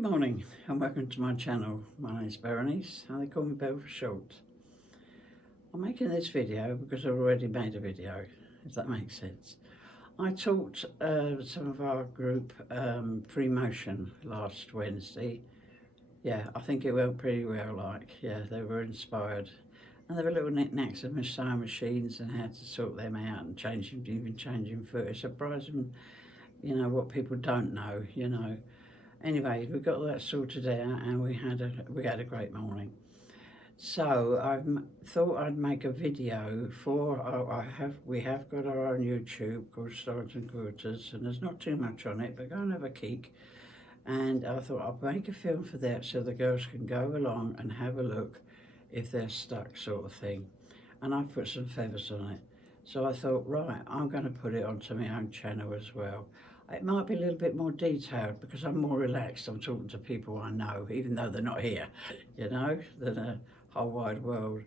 Good morning and welcome to my channel. My name is Berenice and they call me Belle for short. I'm making this video because I've already made a video, if that makes sense. I taught some of our group free motion last Wednesday. Yeah, I think it went pretty well, they were inspired. And there were little knickknacks of sewing machines and how to sort them out and even changing foot. It's surprising, what people don't know, Anyway, we got that sorted out and we had a great morning. So I thought I'd make a video for we have got our own YouTube called Stories and Quarters, and there's not too much on it, but go and have a kick. And I thought I'd make a film for that so the girls can go along and have a look if they're stuck, sort of thing. And I put some feathers on it. So I thought, right, I'm going to put it onto my own channel as well. It might be a little bit more detailed because I'm more relaxed. I'm talking to people I know, even though they're not here, than the whole wide world.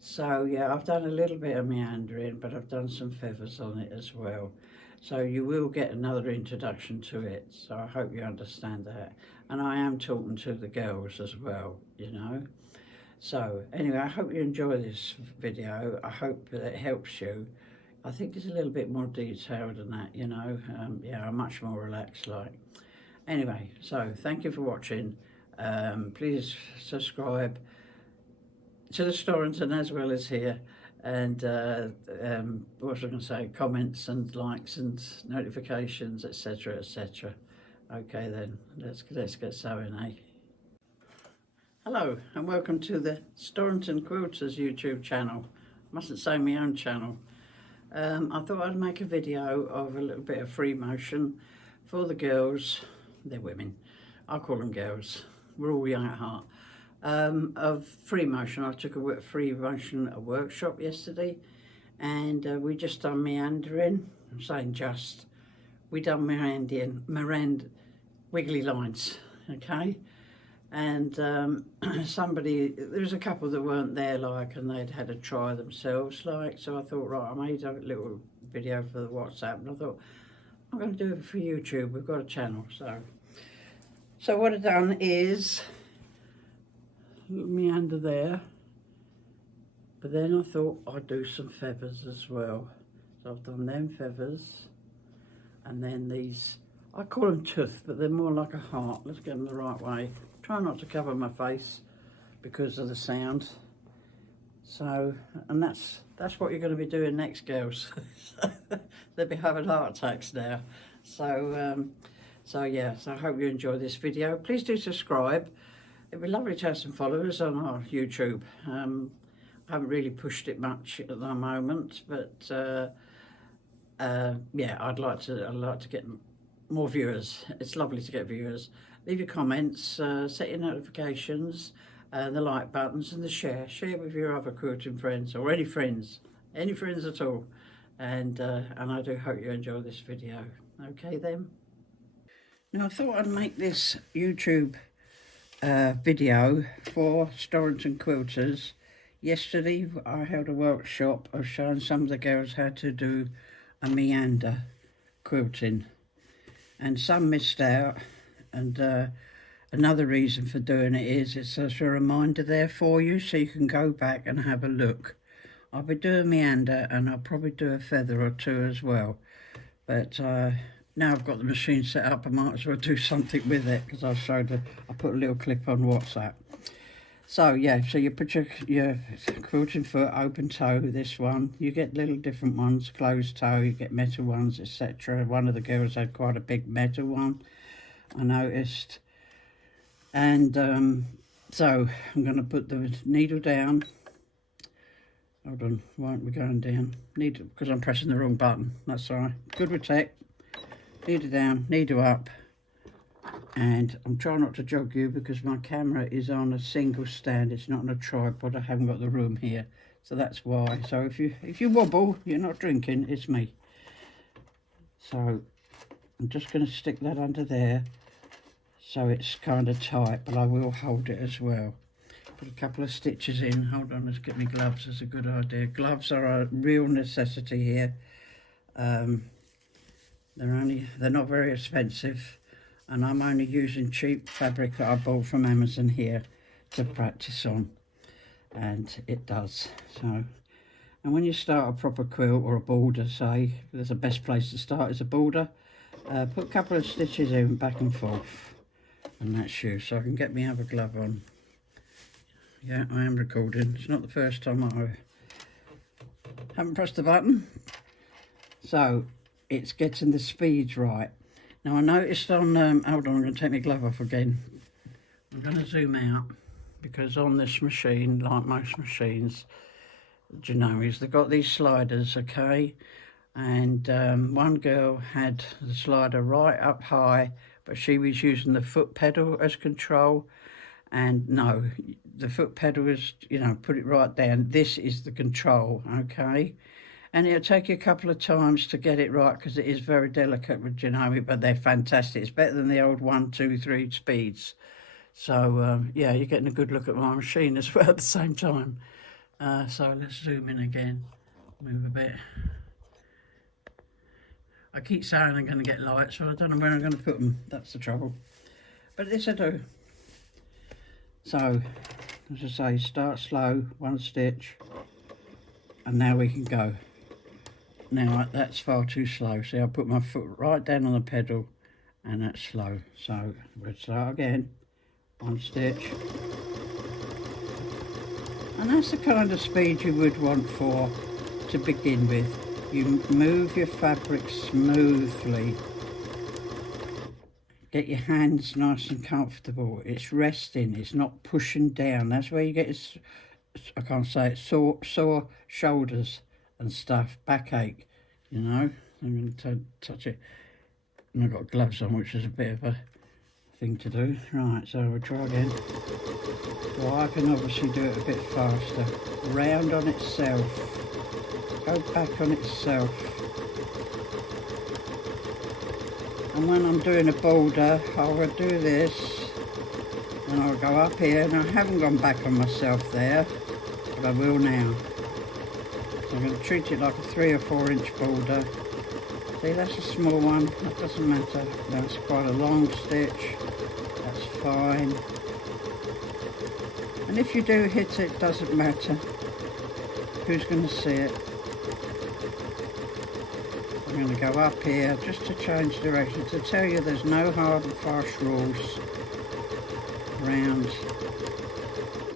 So yeah, I've done a little bit of meandering, but I've done some feathers on it as well. So you will get another introduction to it. So I hope you understand that. And I am talking to the girls as well, So anyway, I hope you enjoy this video. I hope that it helps you. I think it's a little bit more detailed than that, yeah, I'm much more relaxed like. Anyway, so thank you for watching. Please subscribe to the Storrington as well as here. And what was I going to say? Comments and likes and notifications, etc., etc. Okay then, let's get sewing, eh? Hello and welcome to the Storrington Quilters YouTube channel. I mustn't say my own channel. I thought I'd make a video of a little bit of free motion for the girls. They're women, I call them girls, we're all young at heart. Of free motion. I took a free motion workshop yesterday, and we just done meandering. I'm saying just, we done meandering wiggly lines, okay? And there was a couple that weren't there, and they'd had a try themselves, so I thought, right, I made a little video for the WhatsApp, and I thought, I'm going to do it for YouTube. We've got a channel, so what I've done is meander there, but then I thought I'd do some feathers as well. So I've done them feathers, and then these, I call them tooth, but they're more like a heart. Let's get them the right way. Try not to cover my face because of the sound. So, and that's what you're going to be doing next, girls. They'll be having heart attacks now. So yeah, so I hope you enjoy this video. Please do subscribe. It'd be lovely to have some followers on our YouTube. I haven't really pushed it much at the moment, but yeah, I'd like to get more viewers. It's lovely to get viewers. Leave your comments, set your notifications, the like buttons, and the share. Share with your other quilting friends or any friends at all. And I do hope you enjoy this video. Okay then. Now I thought I'd make this YouTube video for Storrington Quilters. Yesterday I held a workshop of showing some of the girls how to do a meander quilting, and some missed out, and another reason for doing it is it's a reminder there for you so you can go back and have a look. I'll be doing meander and I'll probably do a feather or two as well, but now I've got the machine set up, I might as well do something with it, because I put a little clip on WhatsApp. So yeah, so you put your quilting foot, open toe, this one. You get little different ones, closed toe, you get metal ones, etc. One of the girls had quite a big metal one, I noticed. And so I'm going to put the needle down. Hold on, why aren't we going down? Needle, because I'm pressing the wrong button, that's all right. Good with tech. Needle down, needle up, and I'm trying not to jog you because my camera is on a single stand. It's not on a tripod. I haven't got the room here, so that's why. So if you wobble, you're not drinking, it's me. So I'm just going to stick that under there so it's kind of tight, but I will hold it as well. Put a couple of stitches in. Hold on, let's get me gloves. That's a good idea. Gloves are a real necessity here. They're not very expensive, and I'm only using cheap fabric that I bought from Amazon here to practice on, and it does. So, and when you start a proper quilt or a border, say, there's the best place to start is a border. Put a couple of stitches in back and forth, and that's you. So I can get my other glove on. Yeah, I am recording. It's not the first time I haven't pressed the button. So it's getting the speeds right. Now I noticed on, hold on, I'm going to take my glove off again. I'm going to zoom out, because on this machine, like most machines, Genoese, they've got these sliders, okay? And one girl had the slider right up high, but she was using the foot pedal as control. And no, the foot pedal is, you know, put it right down. This is the control, okay? And it'll take you a couple of times to get it right, because it is very delicate with Genoese, but they're fantastic. It's better than the old 1, 2, 3 speeds. So, yeah, you're getting a good look at my machine as well at the same time. So let's zoom in again, move a bit. I keep saying I'm going to get lights, but I don't know where I'm going to put them. That's the trouble. But this I do. So, as I say, start slow, 1 stitch, and now we can go. Now that's far too slow. See, I put my foot right down on the pedal, and that's slow. So we'll start again, 1 stitch. And that's the kind of speed you would want for to begin with. You move your fabric smoothly. Get your hands nice and comfortable. It's resting, it's not pushing down. That's where you get, I can't say it, sore shoulders and stuff, backache, you know. I'm going to touch it. And I've got gloves on, which is a bit of a thing to do. Right, so we'll try again. Well, I can obviously do it a bit faster. Round on itself. Go back on itself. And when I'm doing a border, I'll do this, and I'll go up here, and I haven't gone back on myself there, but I will now. So I'm going to treat it like a 3 or 4 inch border. See, that's a small one, that doesn't matter. That's quite a long stitch, that's fine. And if you do hit it, doesn't matter. Who's going to see it? I'm going to go up here just to change direction, to tell you there's no hard and fast rules around.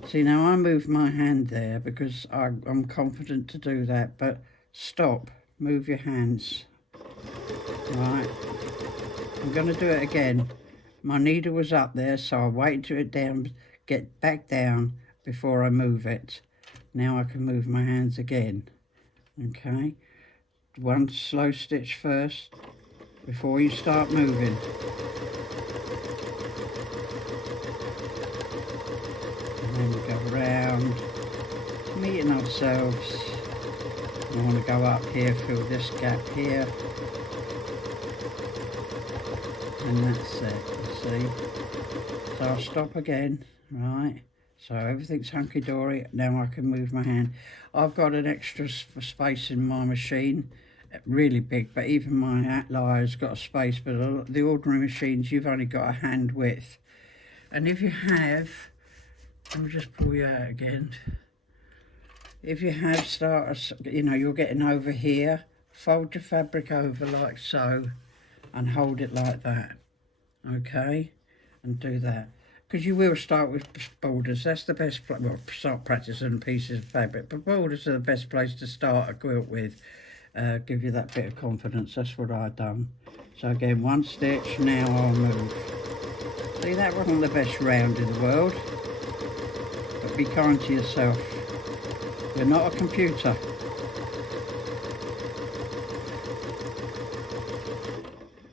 See, now I move my hand there because I'm confident to do that, but stop, move your hands. Right, I'm going to do it again. My needle was up there, so I wait till it get back down before I move it. Now I can move my hands again, okay? 1 slow stitch first before you start moving. And then we go round, meeting ourselves. I want to go up here, fill this gap here. And that's it, you see. So I'll stop again, right? So everything's hunky-dory. Now I can move my hand. I've got an extra space in my machine, really big, but even my outlier's got a space, but the ordinary machines, you've only got a hand width. And if you have, let me just pull you out again. If you have you know, you're getting over here, fold your fabric over like so, and hold it like that, okay? And do that. Because you will start with borders. That's the best place. Well, start practicing pieces of fabric, but borders are the best place to start a quilt with. Give you that bit of confidence. That's what I've done. So again, 1 stitch. Now I'll move. See, that wasn't the best round in the world, but be kind to yourself. You're not a computer.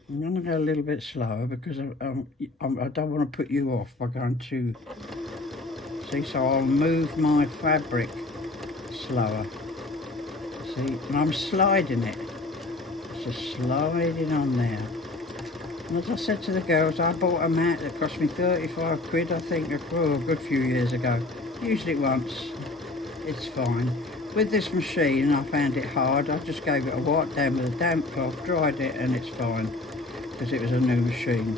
I'm going to go a little bit slower because I don't want to put you off by going too... See, so I'll move my fabric slower. See, and I'm sliding it. Just sliding on there. And as I said to the girls, I bought a mat that cost me 35 quid, I think, a good few years ago. Used it once. It's fine. With this machine, I found it hard. I just gave it a wipe down with a damp cloth, dried it, and it's fine. Because it was a new machine.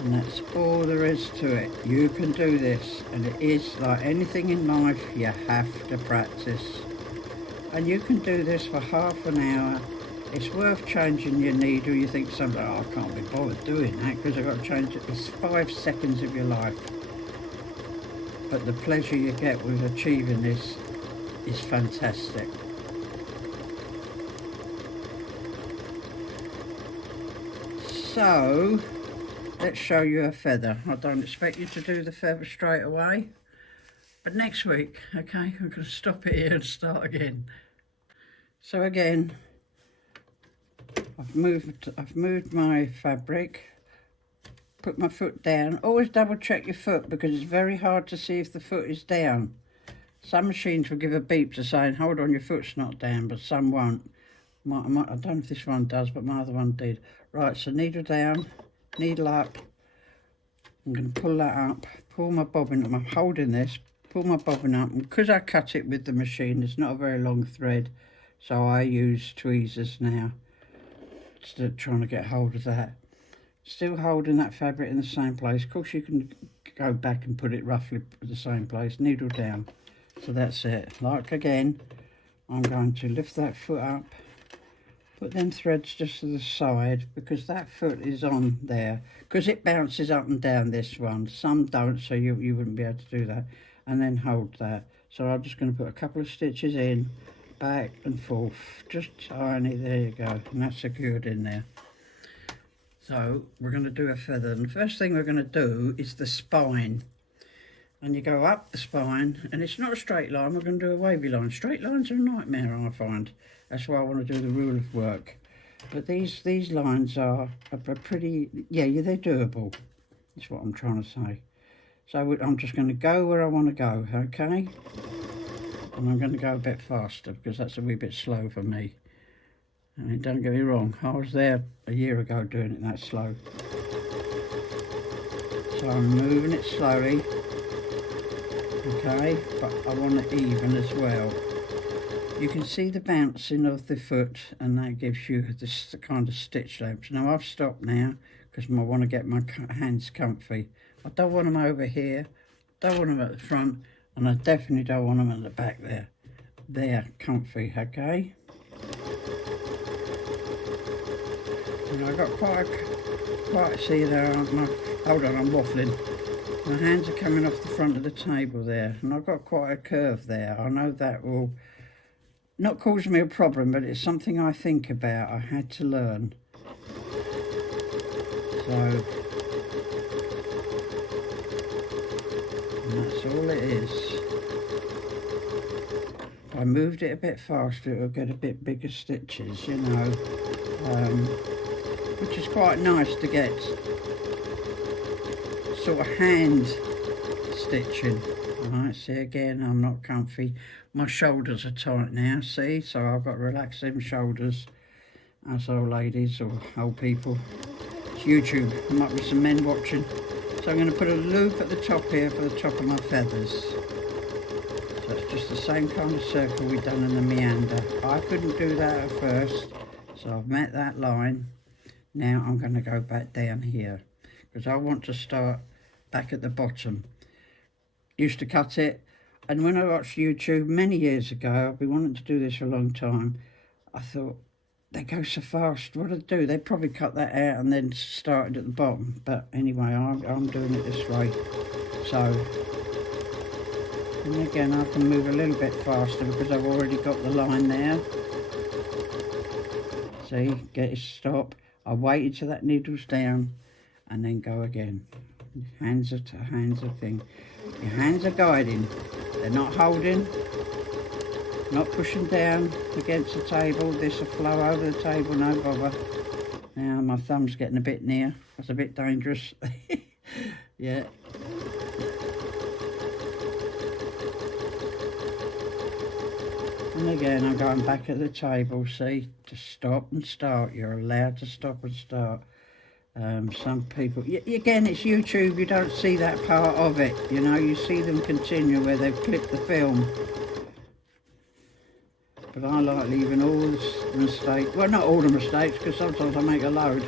And that's all there is to it. You can do this, and it is like anything in life, you have to practice. And you can do this for half an hour. It's worth changing your needle. You think something, oh, I can't be bothered doing that because I've got to change it. It's 5 seconds of your life. But the pleasure you get with achieving this is fantastic. So, let's show you a feather. I don't expect you to do the feather straight away, but next week, okay, we're going to stop it here and start again. So again, I've moved my fabric, put my foot down. Always double check your foot because it's very hard to see if the foot is down. Some machines will give a beep to saying, hold on, your foot's not down, but some won't. I don't know if this one does, but my other one did. Right, so needle down, needle up. I'm going to pull that up, pull my bobbin up. I'm holding this, pull my bobbin up. And because I cut it with the machine, it's not a very long thread, so I use tweezers now. Still trying to get hold of that. Still holding that fabric in the same place. Of course, you can go back and put it roughly at the same place. Needle down. So that's it. Like again, I'm going to lift that foot up. Put them threads just to the side because that foot is on there. Because it bounces up and down, this one. Some don't, so you wouldn't be able to do that. And then hold that. So I'm just going to put a couple of stitches in, back and forth. Just tiny, there you go. And that's secured in there. So we're going to do a feather. And the first thing we're going to do is the spine. And you go up the spine, and it's not a straight line. We're going to do a wavy line. Straight lines are a nightmare, I find. That's why I want to do the rule of work. But these lines are pretty, yeah, they're doable. That's what I'm trying to say. So I'm just going to go where I want to go, okay? And I'm going to go a bit faster because that's a wee bit slow for me. I mean, don't get me wrong, I was there a year ago doing it that slow. So I'm moving it slowly, okay? But I want it even as well. You can see the bouncing of the foot, and that gives you this kind of stitch length. Now I've stopped now because I want to get my hands comfy. I don't want them over here, don't want them at the front, and I definitely don't want them at the back there. They're comfy, okay? And I've got quite see there, hold on, I'm waffling. My hands are coming off the front of the table there, and I've got quite a curve there. I know that will not cause me a problem, but it's something I think about. I had to learn. So, and that's all it is. If I moved it a bit faster, it'll get a bit bigger stitches, you know, which is quite nice to get sort of hand stitching. Alright, see again, I'm not comfy. My shoulders are tight now, see? So I've got to relax them shoulders. Us old ladies or old people. It's YouTube. There might be some men watching. So I'm going to put a loop at the top here for the top of my feathers. So it's just the same kind of circle we've done in the meander. I couldn't do that at first. So I've met that line. Now I'm going to go back down here. Because I want to start back at the bottom. Used to cut it, and when I watched YouTube many years ago, I've been wanting to do this for a long time, I thought, they go so fast, what do they do? They probably cut that out and then started at the bottom, but anyway, I'm doing it this way. So, and again, I can move a little bit faster because I've already got the line there. See, get it stop. I wait until that needle's down and then go again. Hands are thing. Your hands are guiding. They're not holding, not pushing down against the table. This will flow over the table, no bother. Now my thumb's getting a bit near. That's a bit dangerous. Yeah. And again, I'm going back at the table, see, to stop and start. You're allowed to stop and start. Some people, again, it's YouTube, you don't see that part of it, you know, you see them continue where they've clipped the film. But I like leaving all the mistakes, well, not all the mistakes, because sometimes I make a load,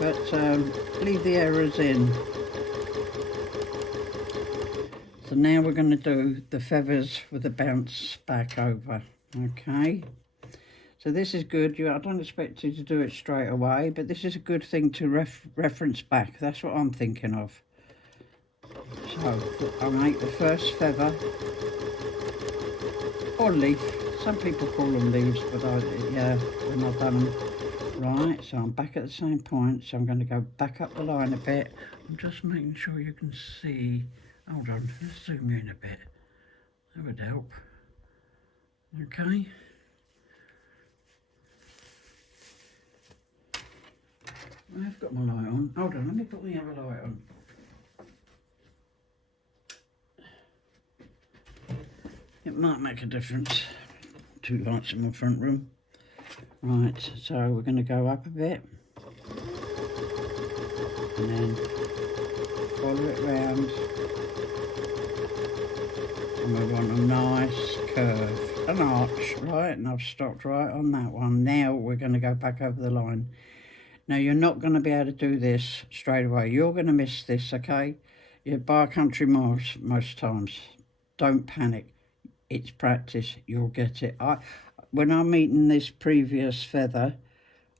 but leave the errors in. So now we're going to do the feathers with the bounce back over. Okay, so this is good. I don't expect you to do it straight away, but this is a good thing to reference back. That's what I'm thinking of. So I'll make the first feather, or leaf. Some people call them leaves, but yeah, when I've done them. Right, so I'm back at the same point, so I'm going to go back up the line a bit. I'm just making sure you can see. Hold on, let's zoom you in a bit. That would help. Okay. I've got my light on. Hold on, let me put the other light on. It might make a difference. 2 lights in my front room. Right, so we're going to go up a bit. And then follow it round. And we want a nice curve, an arch, right? And I've stopped right on that one. Now we're going to go back over the line. Now you're not going to be able to do this straight away. You're going to miss this, okay? You're bar country miles most times. Don't panic. It's practice. You'll get it. When I'm eating this previous feather,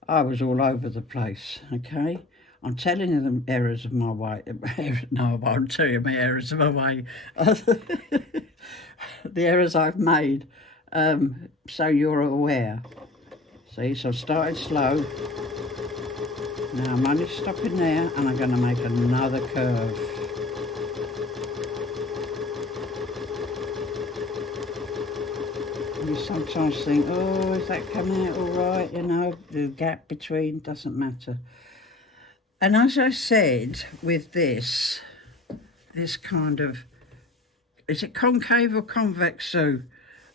I was all over the place, okay? I'm telling you the errors of my way. No, I won't tell you my errors of my way. The errors I've made, so you're aware. See, so I started slow. Now I'm only stopping there, and I'm going to make another curve. You sometimes think, oh, is that coming out all right? You know, the gap between doesn't matter. And as I said, with this kind of, is it concave or convex, Sue?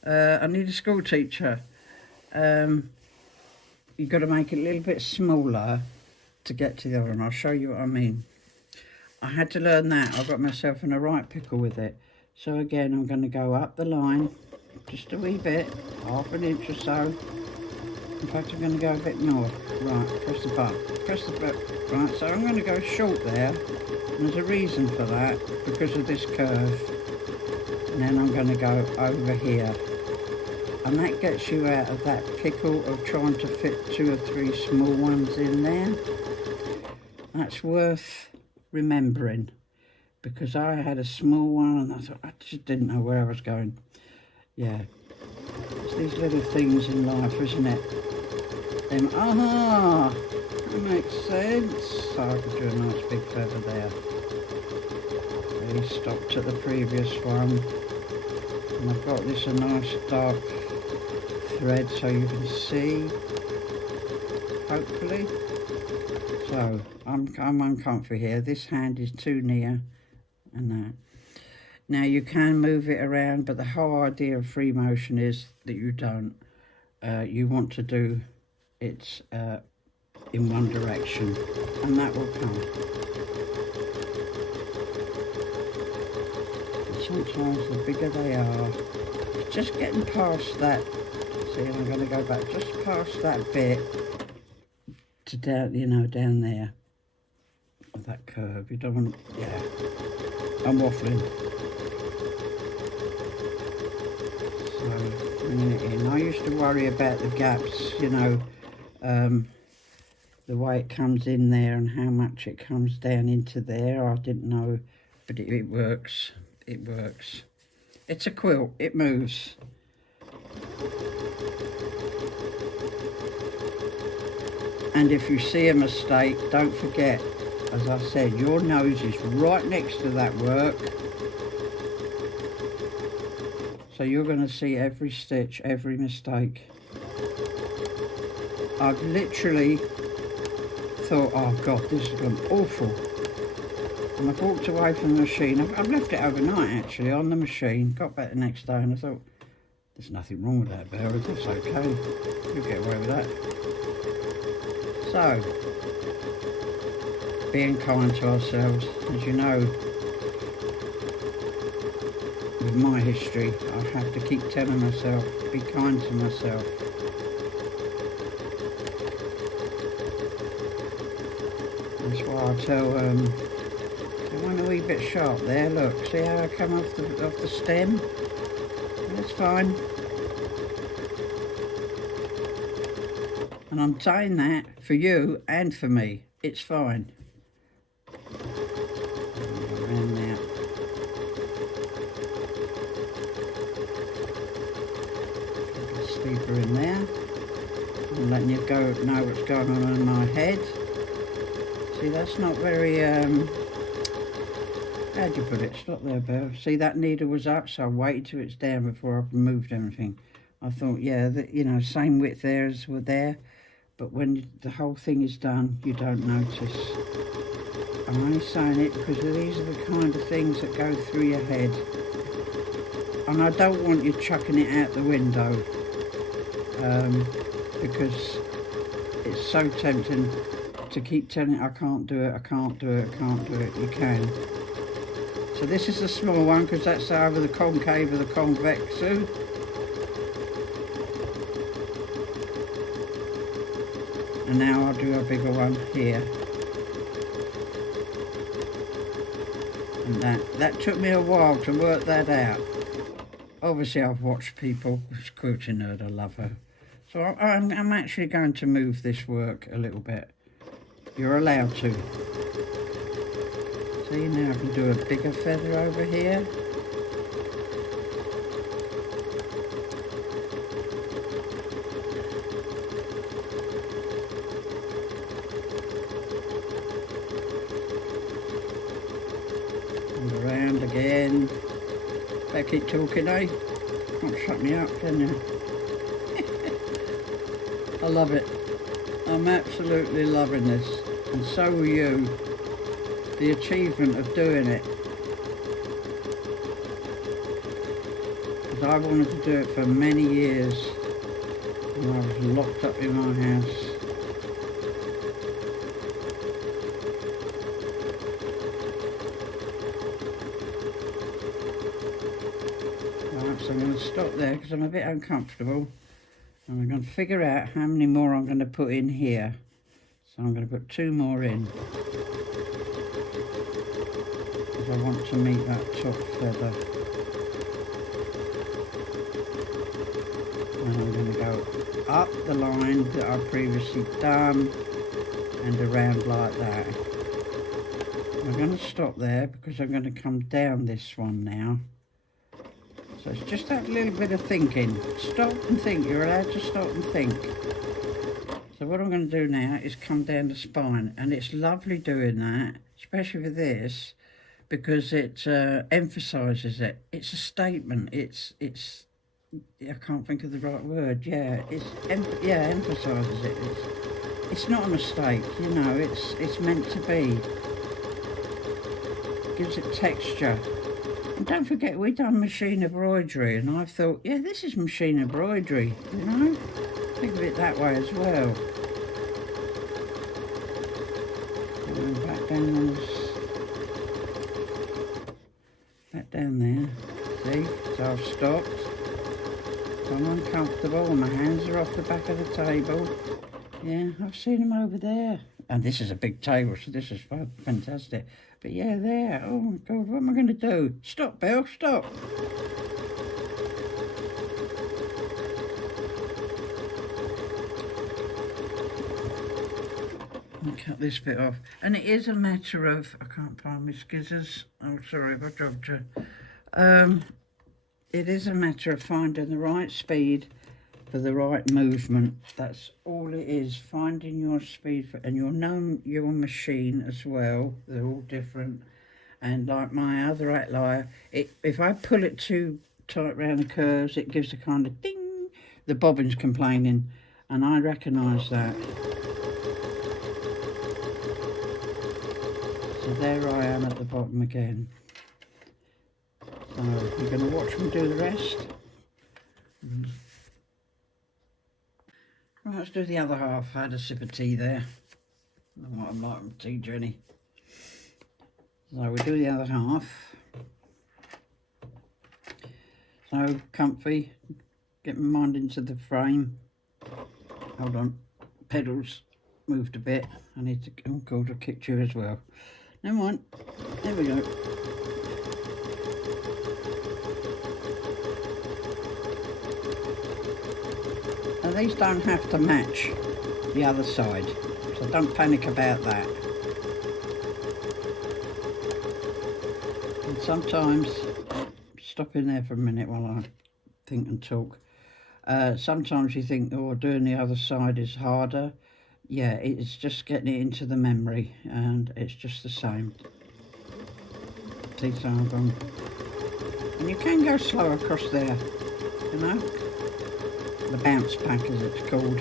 I need a school teacher. You've got to make it a little bit smaller to get to the other one. I'll show you what I mean. I had to learn that. I got myself in a right pickle with it. So again, I'm going to go up the line just a wee bit, half an inch or so. In fact, I'm going to go a bit more. Right, press the button. Press the button. Right, so I'm going to go short there. And there's a reason for that, because of this curve. And then I'm going to go over here. And that gets you out of that pickle of trying to fit 2 or 3 small ones in there. That's worth remembering, because I had a small one and I thought, I just didn't know where I was going. Yeah, it's these little things in life, isn't it? Aha, that makes sense. So I could do a nice big feather there. He stopped at the previous one. And I've got this a nice dark thread so you can see, hopefully. So I'm uncomfy here. This hand is too near, and that. Now you can move it around, but the whole idea of free motion is that you don't. You want to do it in one direction, and that will come. And sometimes the bigger they are, just getting past that. See, I'm going to go back just past that bit to down, you know, down there of that curve. You don't want, yeah. I'm waffling. So bringing it in. I used to worry about the gaps, you know, the way it comes in there and how much it comes down into there. I didn't know, but it works. It works. It's a quilt. It moves. And if you see a mistake, don't forget, as I said, your nose is right next to that work. So you're going to see every stitch, every mistake. I've literally thought, oh God, this has gone awful. And I've walked away from the machine. I've left it overnight, actually, on the machine. Got back the next day and I thought, there's nothing wrong with that, Barry. That's okay. You'll get away with that. So, being kind to ourselves. As you know, with my history, I have to keep telling myself, be kind to myself. That's why I tell, I want a wee bit sharp there, look, see how I come off the stem? That's fine. And I'm saying that for you and for me, it's fine. Around now. Steeper in there. I'm letting you know what's going on in my head. See, that's not very, how'd you put it? Stop there, Bill. See, that needle was up, so I waited till it's down before I moved everything. I thought, yeah, you know, same width there as were there, but when the whole thing is done, you don't notice. I'm only saying it because these are the kind of things that go through your head. And I don't want you chucking it out the window, because it's so tempting to keep telling it, I can't do it, I can't do it, I can't do it. You can. So this is the small one because that's either the concave or the convex. And now I'll do a bigger one here. And that took me a while to work that out. Obviously I've watched people, it's quilting nerd, I love her. So I'm actually going to move this work a little bit. You're allowed to. See, now I can do a bigger feather over here. And around again. Better keep talking, eh? Can't shut me up, can you? I love it. I'm absolutely loving this. And so are you. The achievement of doing it. Because I wanted to do it for many years. And I was locked up in my house. Right, so I'm going to stop there because I'm a bit uncomfortable. And I'm going to figure out how many more I'm going to put in here. So I'm going to put 2 more in. Because I want to meet that top feather. And I'm going to go up the line that I've previously done and around like that. I'm going to stop there because I'm going to come down this one now. So it's just that little bit of thinking. Stop and think. You're allowed to stop and think. So what I'm going to do now is come down the spine. And it's lovely doing that, especially with this, because it emphasises it. It's a statement. It's I can't think of the right word. Yeah, emphasises it. It's not a mistake, you know. It's meant to be. Gives it texture. And don't forget, we done machine embroidery, and I thought, yeah, this is machine embroidery, you know? Think of it that way as well. And back down back down there. See? So I've stopped. I'm uncomfortable, and my hands are off the back of the table. Yeah, I've seen them over there. And this is a big table, so this is fantastic. But yeah, there. Oh my God, what am I going to do? Stop, Bill, stop. I'll cut this bit off. And it is a matter of, I can't find my scissors. Oh, sorry if I dropped you. It is a matter of finding the right speed for the right movement. That's all it is, finding your speed and you'll know your machine as well. They're all different. And like my other outlier, if I pull it too tight around the curves, it gives a kind of ding. The bobbin's complaining, and I recognise that. So there I am at the bottom again. So you're going to watch me do the rest. Right, let's do the other half. I had a sip of tea there. I don't know what I'm like on tea journey. So we do the other half. So comfy. Get my mind into the frame. Hold on. Pedals. moved a bit. I need to, oh God, I kicked you as well. Never mind, there we go. Now these don't have to match the other side, so don't panic about that. And sometimes, stop in there for a minute while I think and talk. Sometimes you think, oh, doing the other side is harder. Yeah, it's just getting it into the memory, and it's just the same. See, so I'm going, and you can go slow across there, you know, the bounce back as it's called.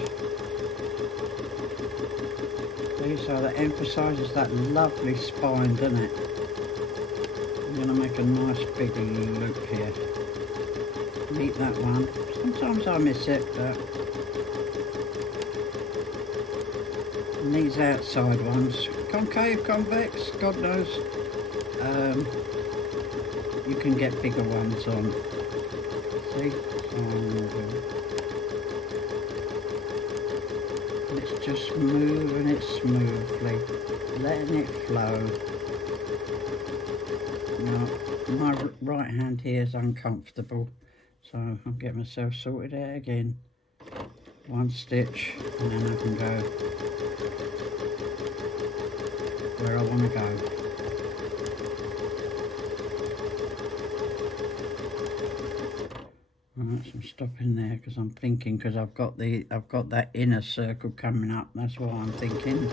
See, so that emphasises that lovely spine, doesn't it? I'm going to make a nice big loop here. Meet that one. Sometimes I miss it, but and these outside ones, concave, convex, God knows, you can get bigger ones on. See? It's just moving it smoothly, letting it flow. Now, my right hand here is uncomfortable, so I'll get myself sorted out again. One stitch, and then I can go where I want to go. Right, so I'm stopping there because I'm thinking, because I've got that inner circle coming up. That's what I'm thinking.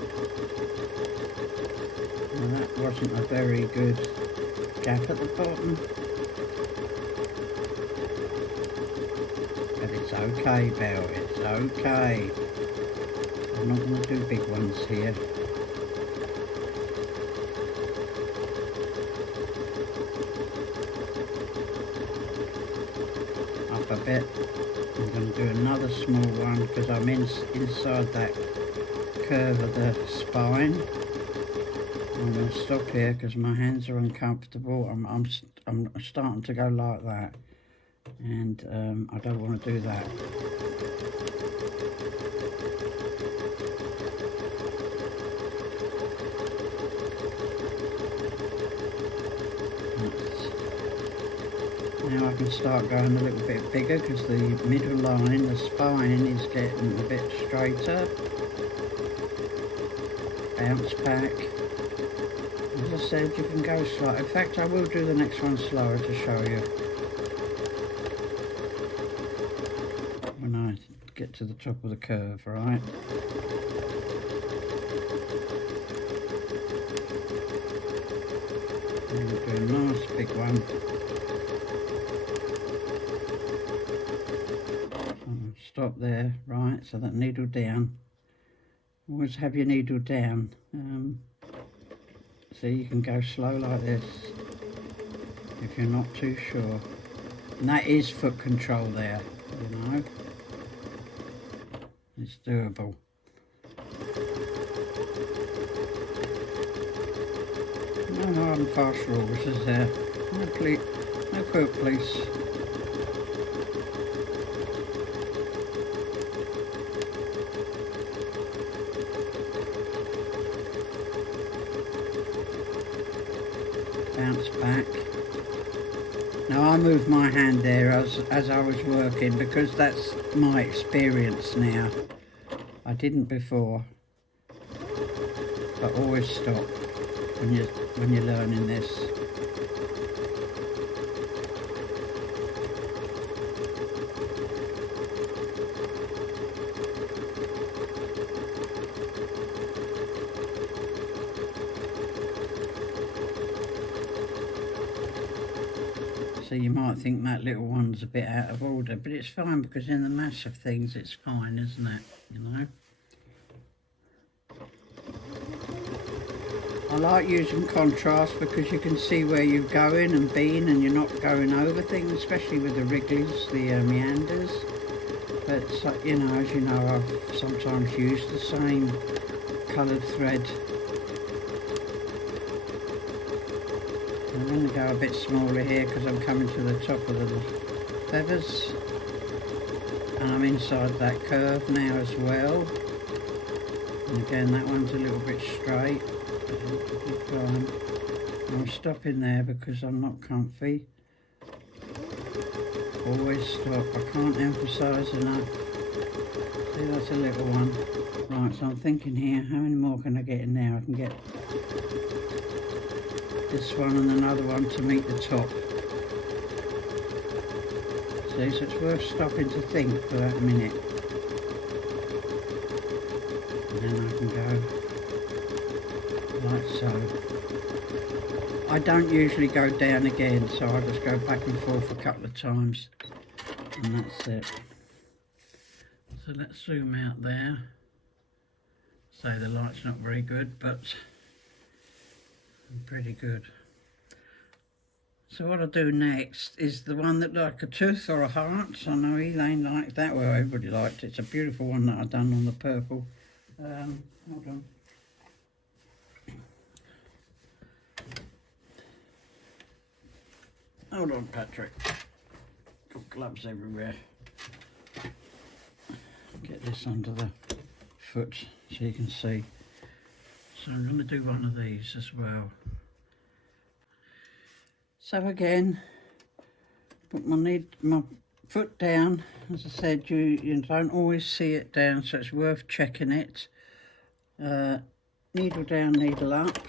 Well, that wasn't a very good gap at the bottom. But it's okay, Belle, it's okay. I'm not going to do big ones here. Up a bit. I'm going to do another small one because I'm inside that curve of the spine. I'm going to stop here because my hands are uncomfortable. I'm starting to go like that. And I don't want to do that. Now I can start going a little bit bigger because the middle line, the spine, is getting a bit straighter. Bounce back. As I said, you can go slow. In fact, I will do the next one slower to show you. When I get to the top of the curve, right? And we'll do a nice big one. Stop there, right? So that needle down. Always have your needle down. So you can go slow like this if you're not too sure. And that is foot control there, you know. It's doable. No hard and fast rules, is there? No quilt, please. Bounce back. Now I moved my hand there as I was working because that's my experience now. I didn't before, but always stop when you're learning this. So you might think that little one's a bit out of order, but it's fine because in the mass of things it's fine, isn't it? You know? I like using contrast because you can see where you're going and being, and you're not going over things, especially with the wrigglies, the meanders. But, you know, as you know, I've sometimes used the same coloured thread. I'm going to go a bit smaller here because I'm coming to the top of the feathers. And I'm inside that curve now as well. And again, that one's a little bit straight. I'm stopping there because I'm not comfy. Always stop. I can't emphasise enough. See, that's a little one. Right, so I'm thinking here, how many more can I get in there? I can get this one and another one to meet the top. See, so it's worth stopping to think for that minute. And then I can go like so. I don't usually go down again, so I just go back and forth a couple of times. And that's it. So let's zoom out there. So the light's not very good, but pretty good. So what I'll do next is the one that like a tooth or a heart. I know Elaine liked that. Well, everybody liked it. It's a beautiful one that I've done on the purple. Hold on. Hold on, Patrick. Got gloves everywhere. Get this under the foot so you can see. So I'm going to do one of these as well. So again, put my foot down. As I said, you don't always see it down, so it's worth checking it. Needle down, needle up.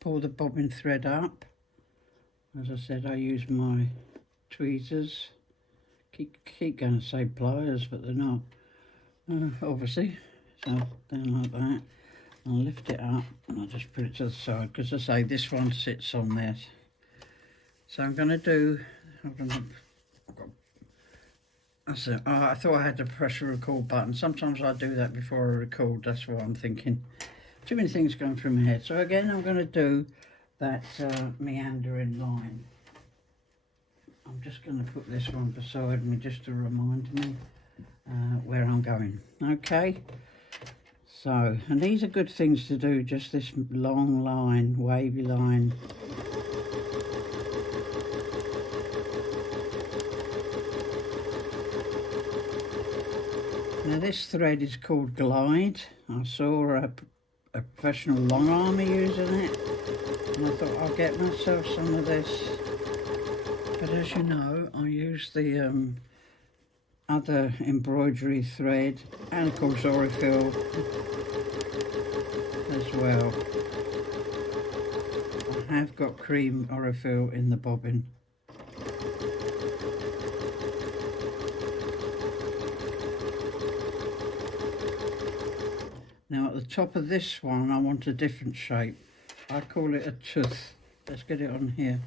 Pull the bobbin thread up. As I said, I use my tweezers. Keep going to say pliers, but they're not. Obviously. So down like that. I'll lift it up and I'll just put it to the side, because I say this one sits on there. So I'm going to do, I thought I had to press the record button. Sometimes I do that before I record, that's what I'm thinking. Too many things going through my head. So again, I'm going to do that meandering line. I'm just going to put this one beside me just to remind me where I'm going. Okay. So, and these are good things to do, just this long line, wavy line. Now this thread is called Glide. I saw a professional long armer using it, and I thought I'll get myself some of this. But as you know, I use the other embroidery thread, and of course Orifil as well. I have got cream Orifil in the bobbin. Now at the top of this one I want a different shape. I call it a tooth. Let's get it on here.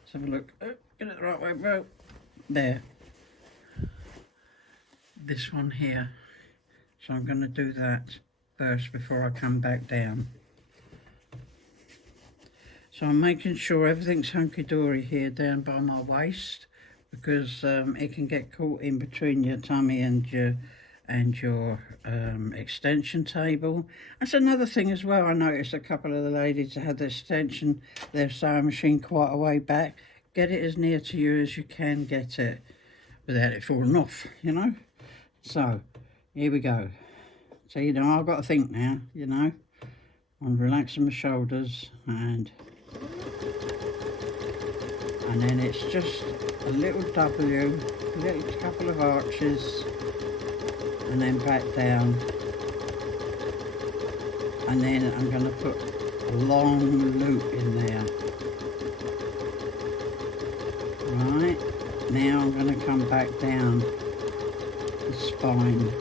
Let's have a look. Oh, get it the right way, bro. There. This one here. So I'm going to do that first before I come back down. So I'm making sure everything's hunky-dory here down by my waist, because it can get caught in between your tummy and your extension table. That's another thing as well. I noticed a couple of the ladies that had their sewing machine quite a way back. Get it as near to you as you can get it without it falling off, you know. So here we go. So you know, I've got to think now, you know. I'm relaxing my shoulders, and then it's just a little W, a little couple of arches, and then back down, and then I'm going to put a long loop in there. Right, now I'm going to come back down the spine.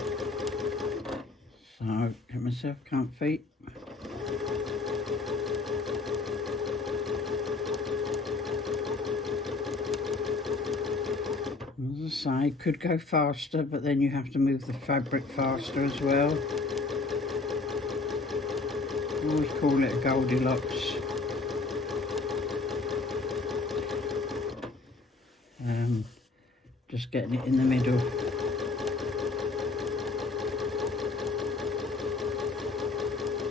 So get myself comfy. As I say, could go faster, but then you have to move the fabric faster as well. I always call it a Goldilocks. Just getting it in the middle.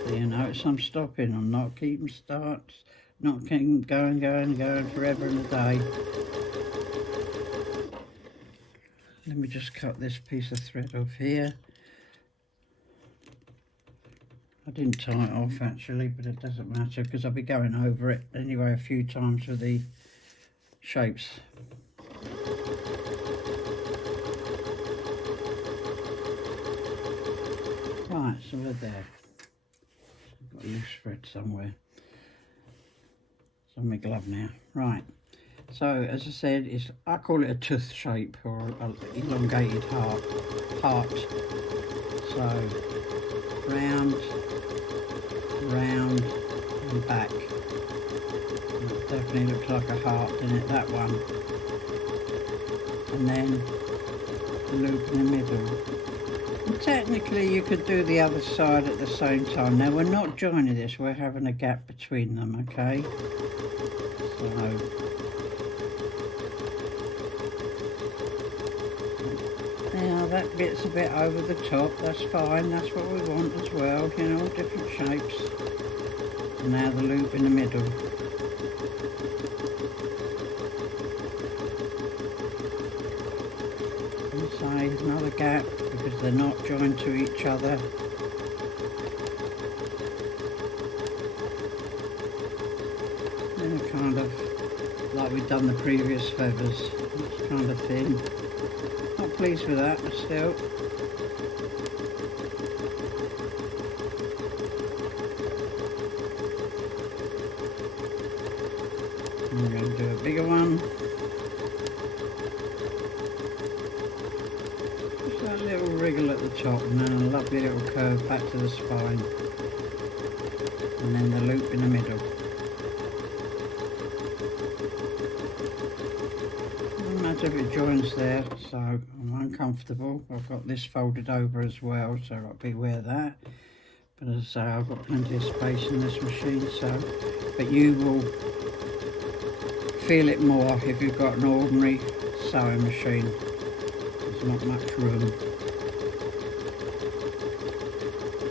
So you notice I'm stopping. I'm not keeping starts, not keeping going forever and a day. Let me just cut this piece of thread off here. I didn't tie it off actually, but it doesn't matter because I'll be going over it anyway a few times with the shapes. Right, so we're there. I've got a loose thread somewhere. It's on my glove now. Right. So as I said, I call it a tooth shape or an elongated heart. So round, round and back. And it definitely looks like a heart, doesn't it? That one. And then the loop in the middle. And technically you could do the other side at the same time. Now we're not joining this, we're having a gap between them, okay? So now that bit's a bit over the top, that's fine, that's what we want as well, you know, different shapes. And now the loop in the middle. And so another gap because they're not joined to each other. And they're kind of like we've done the previous feathers, it's kind of thin. Not pleased with that, but still. And we're going to do a bigger one. Just that little wriggle at the top and then a lovely little curve back to the spine. And then the loop in the middle. Doesn't matter if it joins there, so I'm uncomfortable. I've got this folded over as well, so I'll beware of that. But as I say, I've got plenty of space in this machine, so but you will feel it more if you've got an ordinary sewing machine. There's not much room.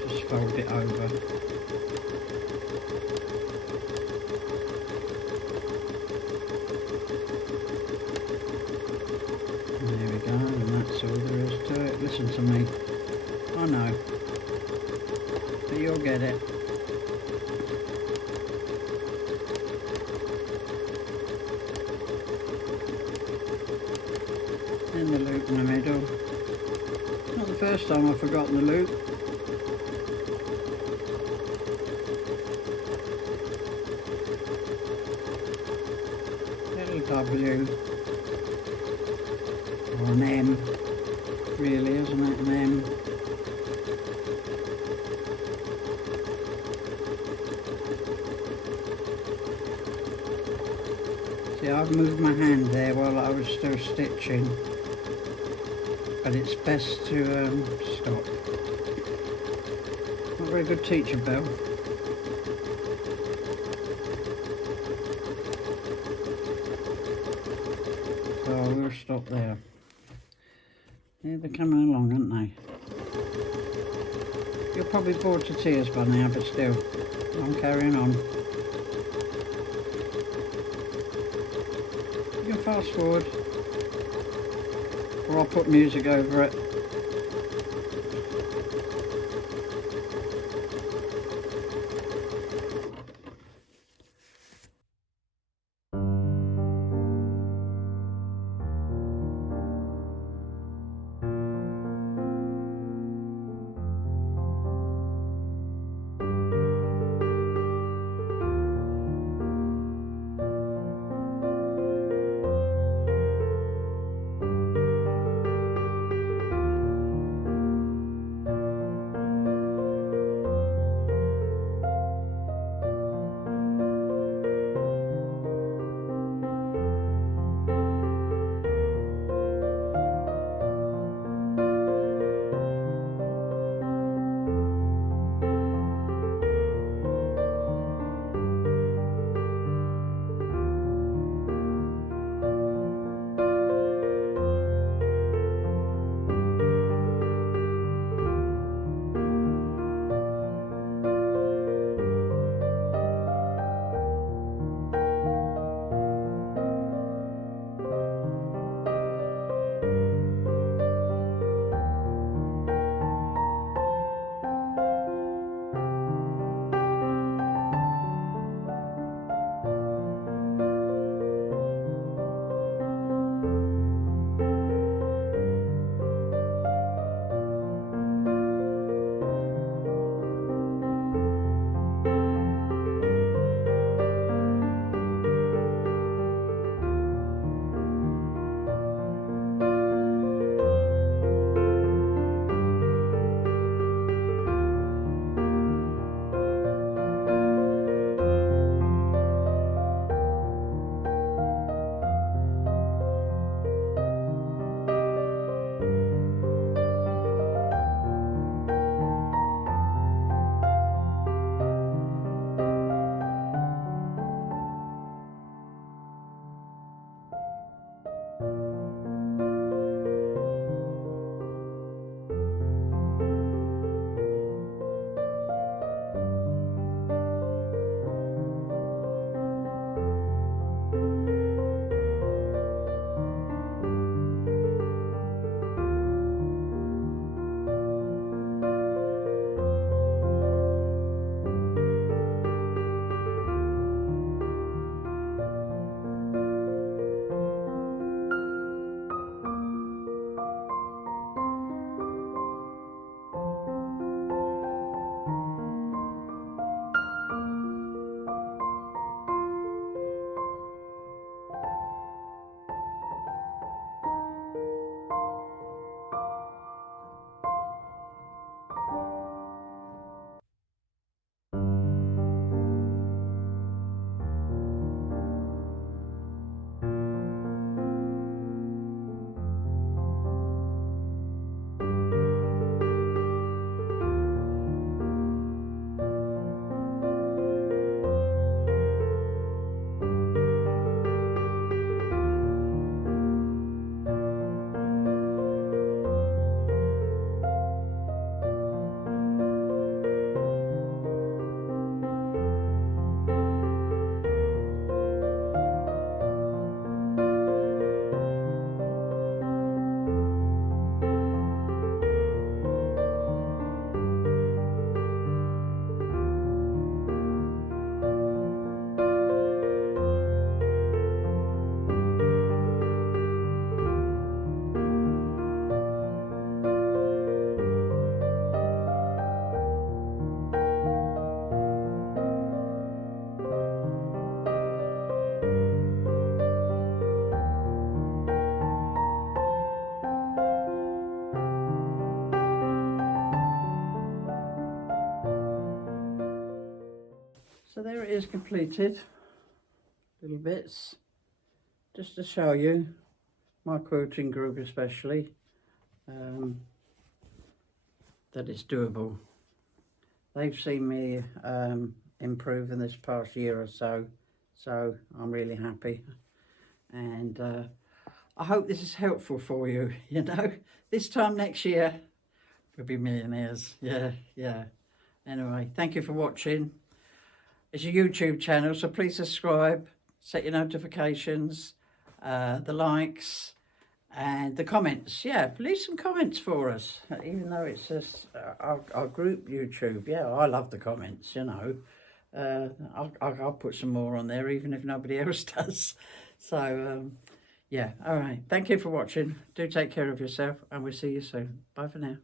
Just fold it over. And there we go, and that's all there is to it. Listen to me. I know. But you'll get it. And the loop in the middle. Not the first time I've forgotten the loop. Little W. Or an M. Really, isn't it? An M. See, I've moved my hand there while I was still stitching, but it's best to stop. Not a very good teacher, Bill. So we'll stop there. Yeah, they're coming along, aren't they? You're probably bored to tears by now, but still, I'm carrying on. You can fast forward, or I'll put music over it. is completed. Little bits, just to show you my quilting group especially, that it's doable. They've seen me improve in this past year or so, so I'm really happy. And I hope this is helpful for you. You know, this time next year we'll be millionaires. Yeah. Anyway, thank you for watching. It's a YouTube channel, so please subscribe, set your notifications, the likes and the comments. Yeah, leave some comments for us, even though it's just our group YouTube. Yeah, I love the comments, you know. I'll put some more on there, even if nobody else does. So, yeah, all right. Thank you for watching. Do take care of yourself, and we'll see you soon. Bye for now.